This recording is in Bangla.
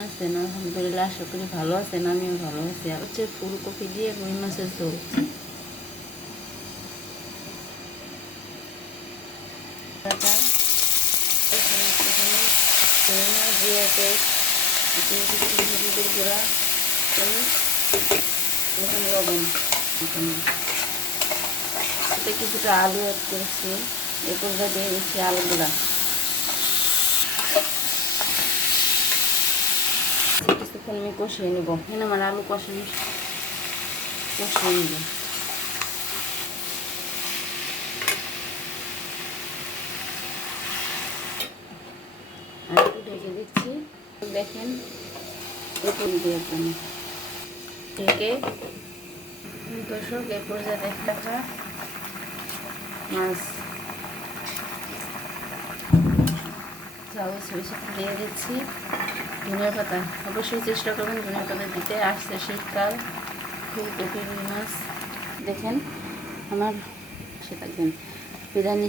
আছেন আলহামদুলিল্লাহ, আশা করি ভালো আছেন। আমিও ভালো আছি। আর হচ্ছে ফুলকপি দিয়ে রুই মাছের ঝোল। গুঁড়া লবণ, এতে কিছুটা আলু অ্যাড করেছি। এরপর দিয়ে দিচ্ছি আলুগুলা। কিছুক্ষণ আমি কষিয়ে নেবো। এখানে আমার আলু কষিয়ে নেব। আর একটু ঢেকে দিচ্ছি। দেখেন এরকম দিয়ে ঢেকে দর্শক এ পর্যায়ে দেখা মাছ দিয়ে দিচ্ছি ধনিয়া পাতা। অবশ্যই চেষ্টা করবেন ধনিয়া পাতা দিতে। আসছে শীতকাল, ফুলকপি রুই মাছ। দেখেন আমার সে থাকবেন বিরিয়ানি।